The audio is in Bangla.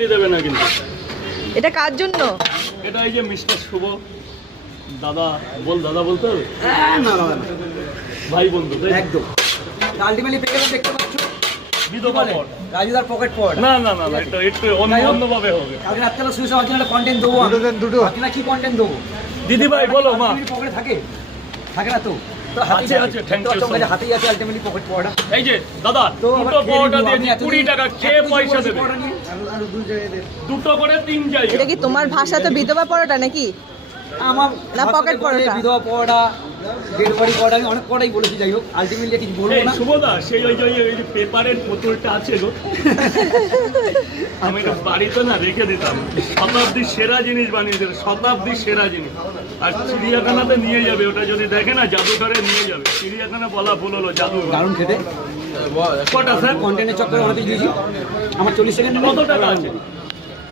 দেবে না কিন্তু। এটা কার জন্য? এটা এই যে মিস্টার শুভ দাদা, দাদা বলতে হবে? না ভাই বন্ধু একদম আলটিমেটলি পেয়ে গেলে দেখতে পাচ্ছ বিধবা পট। রাজুদার পকেট পট। না না না, এটা একটু অন্যভাবে হবে। কালকে রাত্রেবেলা শুয়ে সবার জন্য কন্টেন্ট দেবো, দুটো আপনারা কি কন্টেন্ট দেবো? দিদি ভাই বলো মা। পকেটে থাকে না তো? আছে, thank you so much. হাতেই আছে আলটিমেটলি পকেট পড়া। এই যে দাদা, দুটো পরোটা দিয়ে 20 টাকা কে পয়সা দেবে? দুটো করে 3 যাই। এটা কি তোমার ভাষা তো বিধবা পরোটা নাকি? আমার না পকেট পরোটা, বিধবা পড়া, ডেড বডি পড়া, আমি অনেক পড়াই বলেছি। যাই হোক আলটিমেটলি কিছু বলবো না। শুভদা সেই ওই যে পেপারের বোতলটা আছে গো, আমি এটা বাড়িতে না রেখে দিতাম। শতাব্দীর সেরা জিনিস বানিয়েছে, শতাব্দীর সেরা জিনিস। আর চিড়িয়াখানাতে নিয়ে যাবে, ওটা যদি দেখে না জাদুঘরে নিয়ে যাবে। চিড়িয়াখানা বলা ভুল হলো, জাদুঘর। দারুণ খেতে। কটা স্যার? কন্টেন্টের চক্করে অনেক দিয়েছি। আমার 40 সেকেন্ড। কত টাকা আছে?